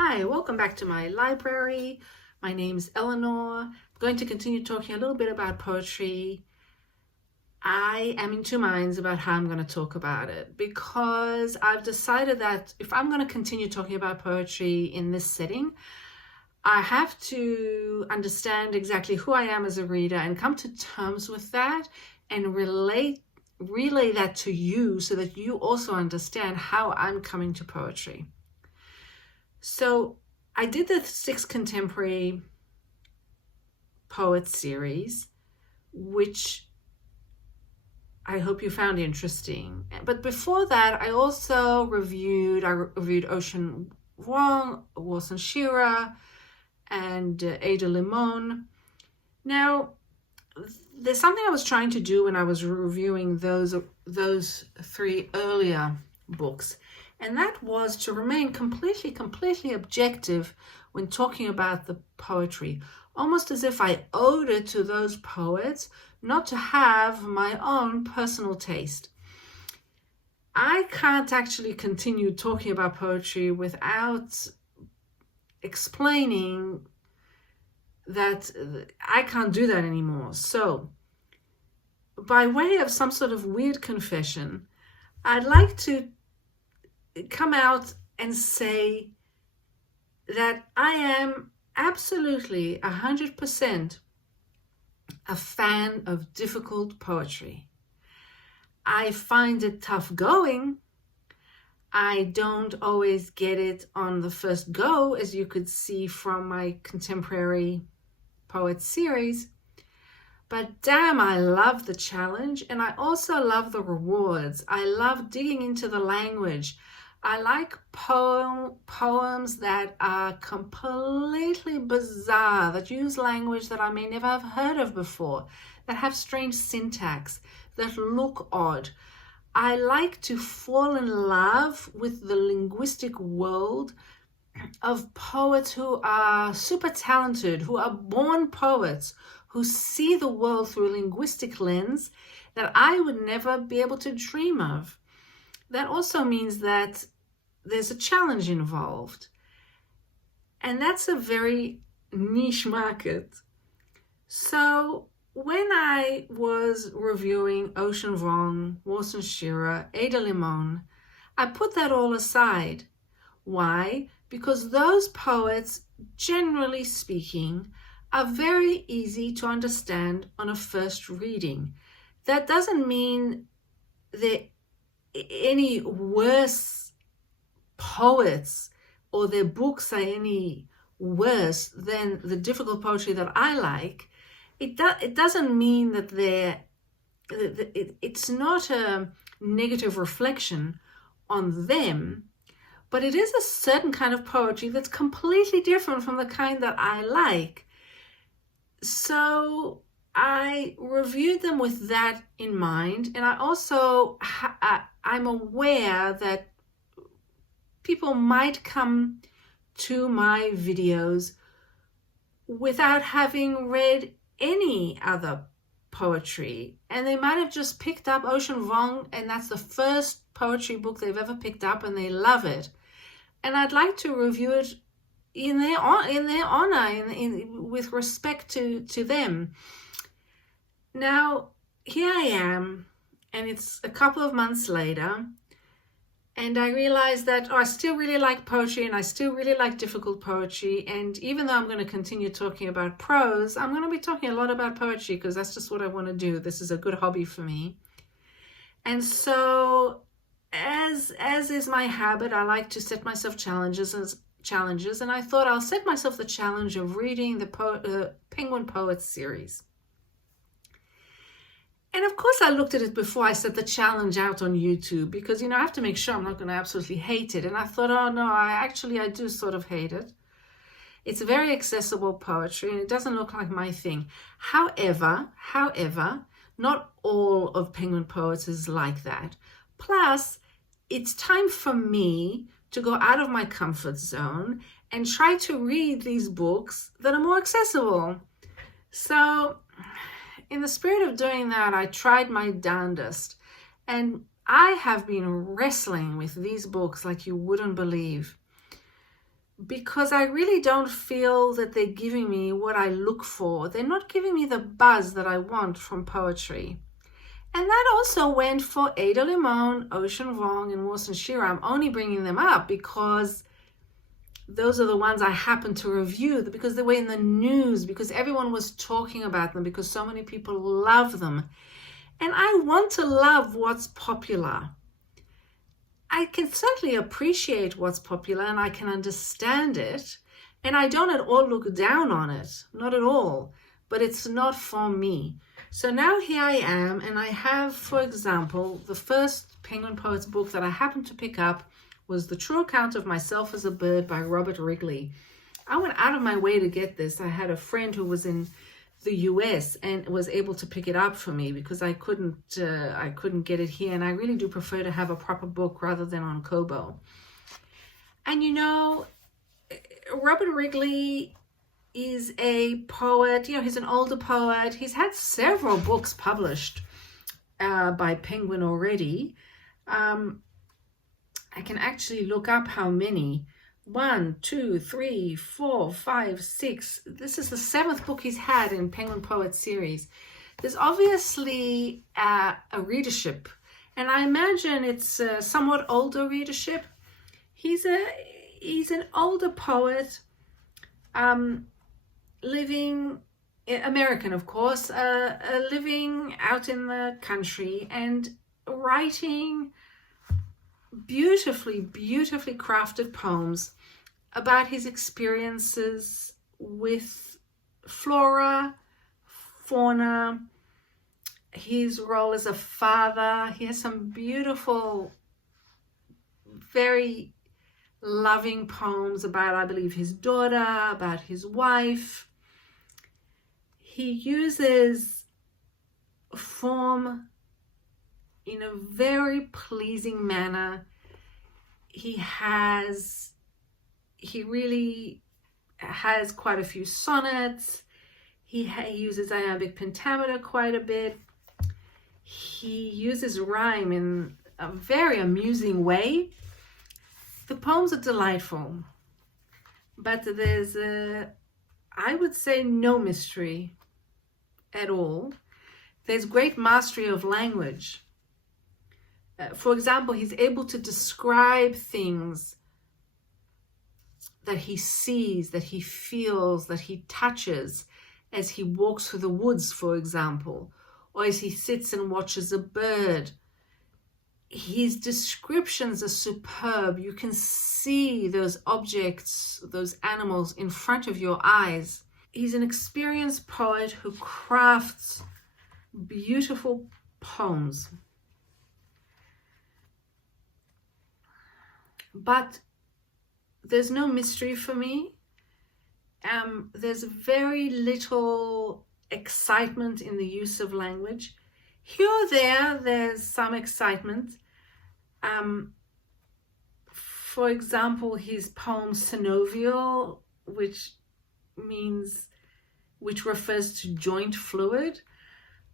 Hi, welcome back to my library. My name's Eleanor. I'm going to continue talking a little bit about poetry. I am in two minds about how I'm going to talk about it because I've decided that if I'm going to continue talking about poetry in this setting, I have to understand exactly who I am as a reader and come to terms with that and relay that to you so that you also understand how I'm coming to poetry. So I did the 6 contemporary poets series, which I hope you found interesting. But before that, I also reviewed Ocean Vuong, Wilson Shira, and Ada Limon. Now, there's something I was trying to do when I was reviewing those 3 earlier books, and that was to remain completely objective when talking about the poetry, almost as if I owed it to those poets not to have my own personal taste. I can't actually continue talking about poetry without explaining that I can't do that anymore. So, by way of some sort of weird confession, I'd like to come out and say that I am absolutely 100% a fan of difficult poetry. I find it tough going. I don't always get it on the first go, as you could see from my contemporary poet series. But damn, I love the challenge, and I also love the rewards. I love digging into the language. I like poems that are completely bizarre, that use language that I may never have heard of before, that have strange syntax, that look odd. I like to fall in love with the linguistic world of poets who are super talented, who are born poets, who see the world through a linguistic lens that I would never be able to dream of. That also means that there's a challenge involved. And that's a very niche market. So when I was reviewing Ocean Vuong, Wilson Shira, Ada Limon, I put that all aside. Why? Because those poets, generally speaking, are very easy to understand on a first reading. That doesn't mean they're any worse poets or their books are any worse than the difficult poetry that I like. It doesn't mean that it's not a negative reflection on them, but it is a certain kind of poetry that's completely different from the kind that I like. So I reviewed them with that in mind, and I also I'm aware that people might come to my videos without having read any other poetry, and they might have just picked up Ocean Vuong, and that's the first poetry book they've ever picked up, and they love it. And I'd like to review it in their honor, with respect to them. Now, here I am, and it's a couple of months later, and I realized that I still really like poetry, and I still really like difficult poetry. And even though I'm going to continue talking about prose, I'm going to be talking a lot about poetry because that's just what I want to do. This is a good hobby for me. And so, as is my habit, I like to set myself challenges, and I thought I'll set myself the challenge of reading the Penguin Poets series. And of course, I looked at it before I set the challenge out on YouTube because, I have to make sure I'm not going to absolutely hate it. And I thought, oh no, I do sort of hate it. It's very accessible poetry and it doesn't look like my thing. However, not all of Penguin Poets is like that. Plus, it's time for me to go out of my comfort zone and try to read these books that are more accessible. So, in the spirit of doing that, I tried my darndest. And I have been wrestling with these books like you wouldn't believe. because I really don't feel that they're giving me what I look for. They're not giving me the buzz that I want from poetry. And that also went for Ada Limon, Ocean Vuong, and Warsan Shira. I'm only bringing them up because those are the ones I happened to review, because they were in the news, because everyone was talking about them, because so many people love them. And I want to love what's popular. I can certainly appreciate what's popular and I can understand it. And I don't at all look down on it, not at all, but it's not for me. So now here I am, and I have, for example, the first Penguin Poets book that I happened to pick up was The True Account of Myself as a Bird by Robert Wrigley. I went out of my way to get this. I had a friend who was in the US and was able to pick it up for me because I couldn't get it here, and I really do prefer to have a proper book rather than on Kobo. And you know, Robert Wrigley is a poet. You know, he's an older poet. He's had several books published by Penguin already. I can actually look up how many. 1, 2, 3, 4, 5, 6. This is the 7th book he's had in Penguin Poets series. There's obviously a readership, and I imagine it's a somewhat older readership. He's an older poet, living American, of course, living out in the country and writing beautifully crafted poems about his experiences with flora, fauna, his role as a father. He has some beautiful, very loving poems about, I believe, his daughter, about his wife. He uses form in a very pleasing manner. He really has quite a few sonnets. He uses iambic pentameter quite a bit. He uses rhyme in a very amusing way. The poems are delightful, but there's I would say, no mystery at all. There's great mastery of language. For example, he's able to describe things that he sees, that he feels, that he touches as he walks through the woods, for example, or as he sits and watches a bird. His descriptions are superb. You can see those objects, those animals in front of your eyes. He's an experienced poet who crafts beautiful poems. But there's no mystery for me. There's very little excitement in the use of language. Here or there's some excitement. For example, his poem synovial, which refers to joint fluid.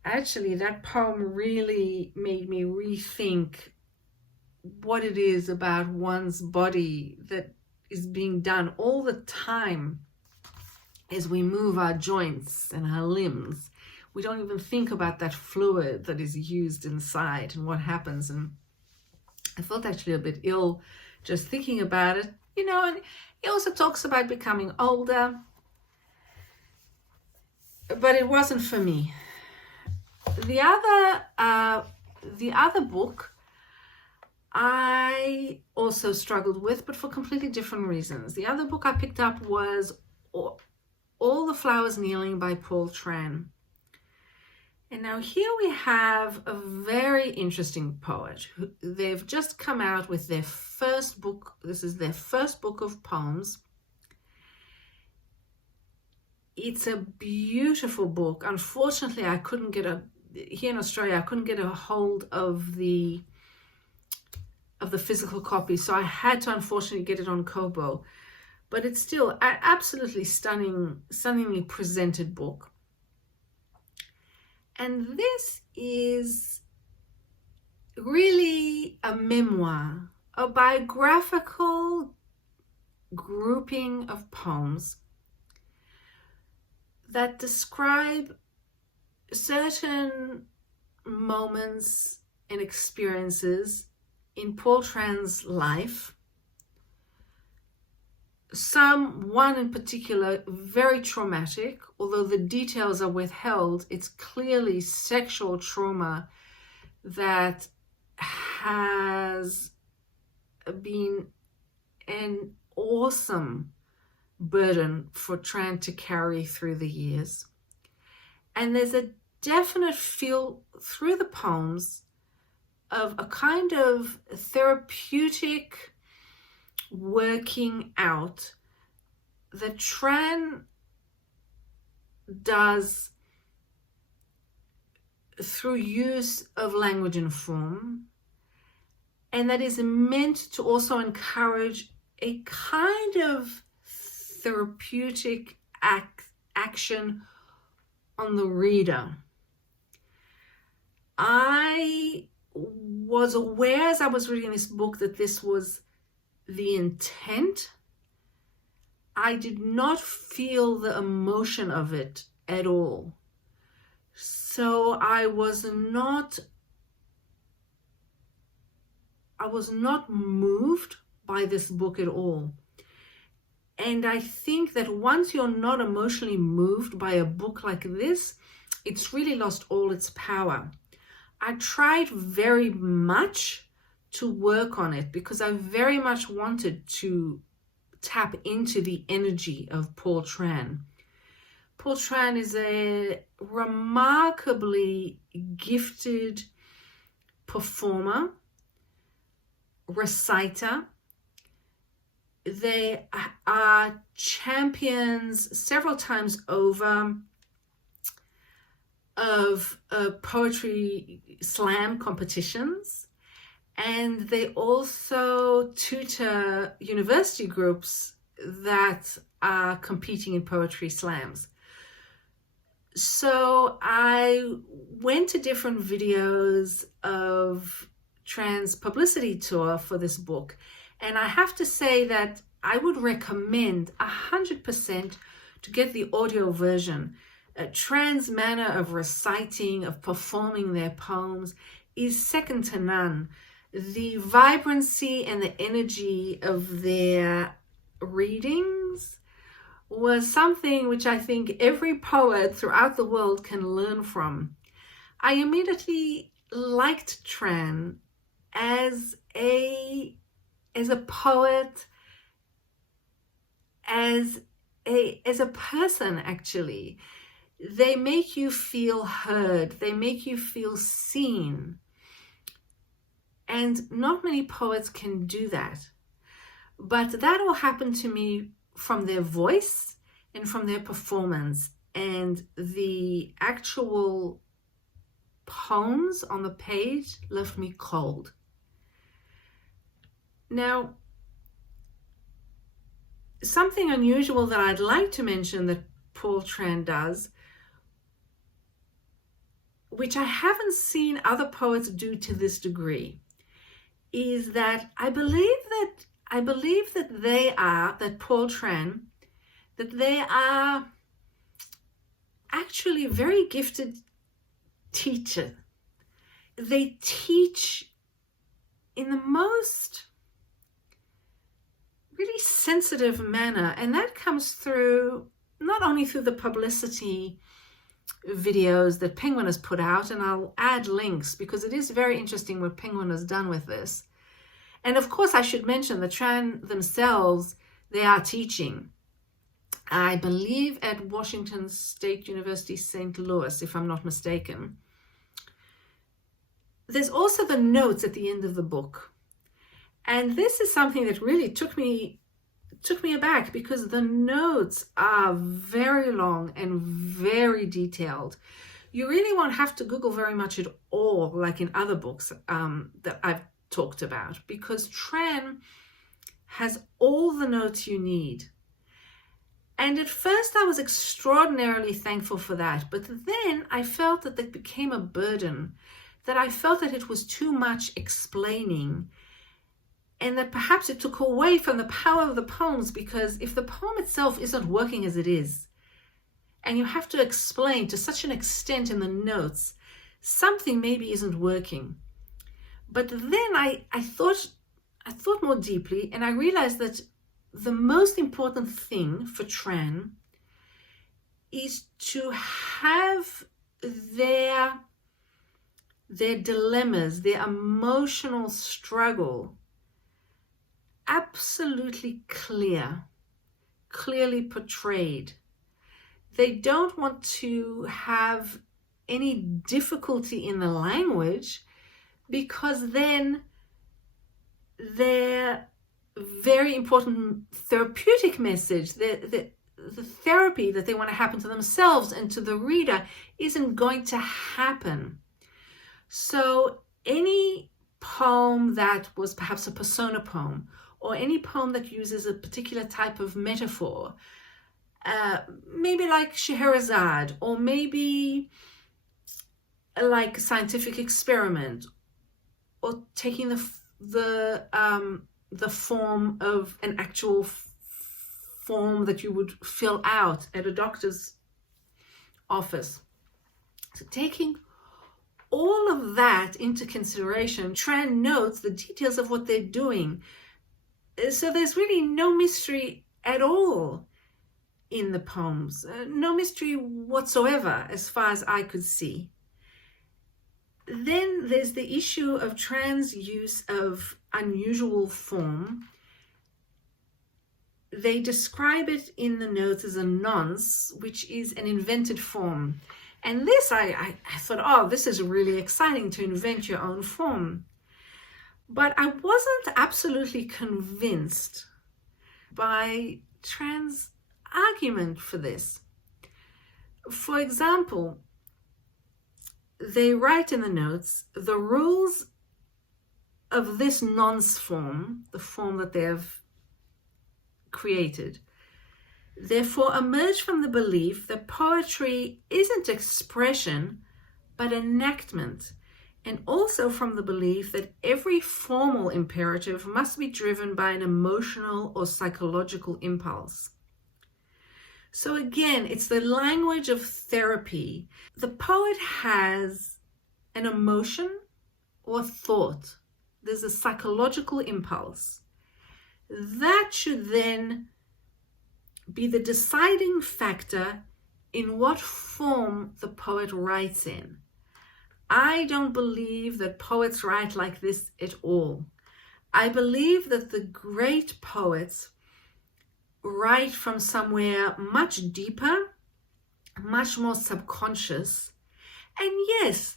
Actually, that poem really made me rethink what it is about one's body that is being done all the time as we move our joints and our limbs. We don't even think about that fluid that is used inside and what happens. And I felt actually a bit ill just thinking about it, you know. And he also talks about becoming older, but it wasn't for me. The other book I also struggled with, but for completely different reasons. The other book I picked up was All the Flowers Kneeling by Paul Tran. And now here we have a very interesting poet. They've just come out with their first book. This is their first book of poems. It's a beautiful book. Unfortunately, here in Australia, I couldn't get a hold of the physical copy, so I had to unfortunately get it on Kobo. But it's still an absolutely stunningly presented book. And this is really a memoir, a biographical grouping of poems that describe certain moments and experiences in Paul Tran's life. One in particular, very traumatic, although the details are withheld. It's clearly sexual trauma that has been an awesome burden for Tran to carry through the years. And there's a definite feel through the poems of a kind of therapeutic working out that Tran does through use of language and form, and that is meant to also encourage a kind of therapeutic action on the reader. I was aware as I was reading this book that this was the intent. I did not feel the emotion of it at all. So I was not moved by this book at all. And I think that once you're not emotionally moved by a book like this, it's really lost all its power. I tried very much to work on it because I very much wanted to tap into the energy of Paul Tran. Paul Tran is a remarkably gifted performer, reciter. They are champions several times over of poetry slam competitions, and they also tutor university groups that are competing in poetry slams. So I went to different videos of Tran's publicity tour for this book, and I have to say that I would recommend 100% to get the audio version. Tran's manner of reciting, of performing their poems is second to none. The vibrancy and the energy of their readings was something which I think every poet throughout the world can learn from. I immediately liked Tran as a poet, as a person, actually. They make you feel heard. They make you feel seen. And not many poets can do that. But that all happened to me from their voice and from their performance. And the actual poems on the page left me cold. Now, something unusual that I'd like to mention that Paul Tran does, which I haven't seen other poets do to this degree, is that I believe that Paul Tran, that they are actually very gifted teachers. They teach in the most really sensitive manner, and that comes through not only through the publicity videos that Penguin has put out, and I'll add links because it is very interesting what Penguin has done with this. And of course I should mention the Tran themselves, they are teaching, I believe at Washington State University, St. Louis, if I'm not mistaken. There's also the notes at the end of the book. And this is something that really took me aback because the notes are very long and very detailed. You really won't have to Google very much at all, like in other books that I've talked about, because Tran has all the notes you need. And at first I was extraordinarily thankful for that, but then I felt that it became a burden, that I felt that it was too much explaining. and that perhaps it took away from the power of the poems, because if the poem itself isn't working as it is, and you have to explain to such an extent in the notes, something maybe isn't working. But then I thought more deeply, and I realized that the most important thing for Tran is to have their dilemmas, their emotional struggle absolutely clearly portrayed. They don't want to have any difficulty in the language, because then their very important therapeutic message, the therapy that they want to happen to themselves and to the reader, isn't going to happen. So any poem that was perhaps a persona poem, or any poem that uses a particular type of metaphor, maybe like Scheherazade, or maybe like a scientific experiment, or taking the form of an actual form that you would fill out at a doctor's office. So taking all of that into consideration, Tran notes the details of what they're doing. So there's really no mystery at all in the poems, no mystery whatsoever as far as I could see. Then there's the issue of Tran's use of unusual form. They describe it in the notes as a nonce, which is an invented form. And this, I thought, oh, this is really exciting, to invent your own form. But I wasn't absolutely convinced by Tran's argument for this. For example, they write in the notes, the rules of this nonce form, the form that they have created, therefore emerge from the belief that poetry isn't expression, but enactment, and also from the belief that every formal imperative must be driven by an emotional or psychological impulse. So again, it's the language of therapy. The poet has an emotion or thought. There's a psychological impulse. That should then be the deciding factor in what form the poet writes in. I don't believe that poets write like this at all. I believe that the great poets write from somewhere much deeper, much more subconscious. And yes,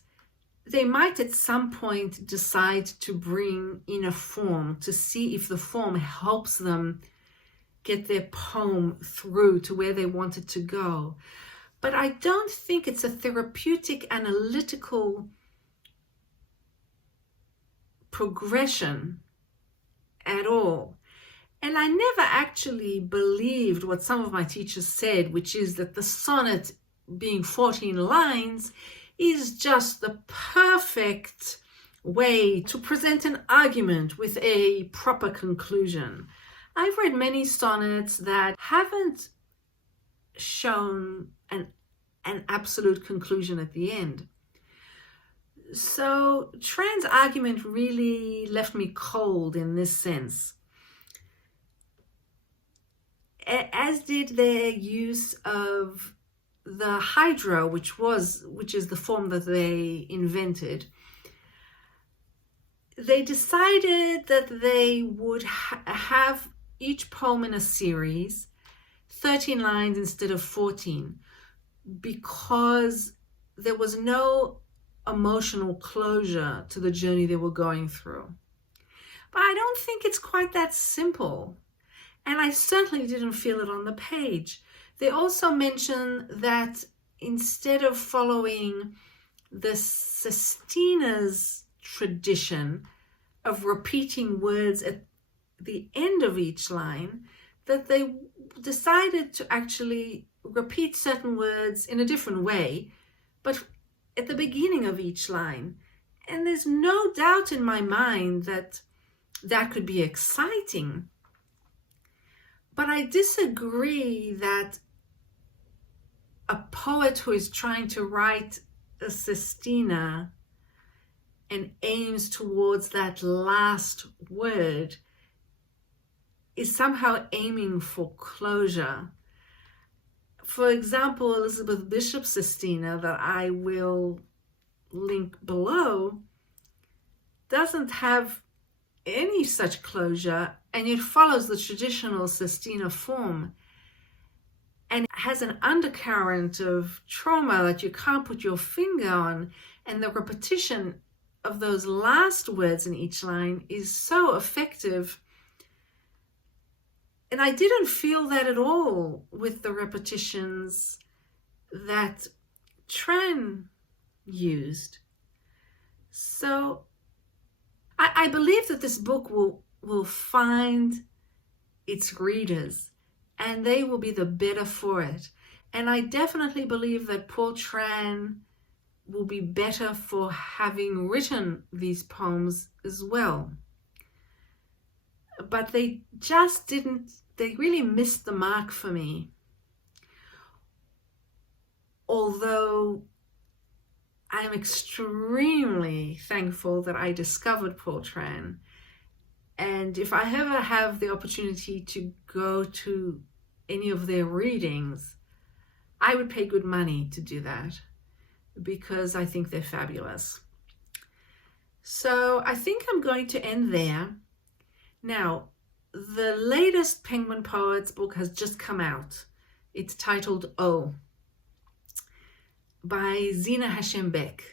they might at some point decide to bring in a form to see if the form helps them get their poem through to where they want it to go. But I don't think it's a therapeutic, analytical progression at all. And I never actually believed what some of my teachers said, which is that the sonnet, being 14 lines, is just the perfect way to present an argument with a proper conclusion. I've read many sonnets that haven't shown an absolute conclusion at the end. So Tran's argument really left me cold in this sense, as did their use of the hydra, which is the form that they invented. They decided that they would have each poem in a series, 13 lines instead of 14, because there was no emotional closure to the journey they were going through. But I don't think it's quite that simple, and I certainly didn't feel it on the page. They also mention that instead of following the Sestina's tradition of repeating words at the end of each line, that they decided to actually repeat certain words in a different way, but at the beginning of each line. And there's no doubt in my mind that that could be exciting. But I disagree that a poet who is trying to write a Sestina and aims towards that last word is somehow aiming for closure. For example, Elizabeth Bishop's Sestina, that I will link below, doesn't have any such closure, and it follows the traditional Sestina form and has an undercurrent of trauma that you can't put your finger on, and the repetition of those last words in each line is so effective. And I didn't feel that at all with the repetitions that Tran used. So I believe that this book will find its readers, and they will be the better for it. And I definitely believe that Paul Tran will be better for having written these poems as well. But they really missed the mark for me. Although I am extremely thankful that I discovered Paul Tran. And if I ever have the opportunity to go to any of their readings, I would pay good money to do that, because I think they're fabulous. So I think I'm going to end there. Now, the latest Penguin Poets book has just come out. It's titled O, by Zina Hashem Beck.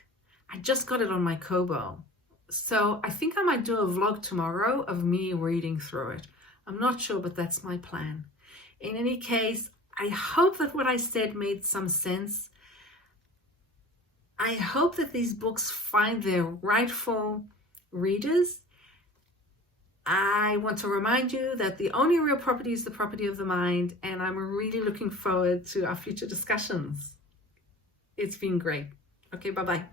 I just got it on my Kobo. So I think I might do a vlog tomorrow of me reading through it. I'm not sure, but that's my plan. In any case, I hope that what I said made some sense. I hope that these books find their rightful readers. I want to remind you that the only real property is the property of the mind, and I'm really looking forward to our future discussions. It's been great. Okay, bye-bye.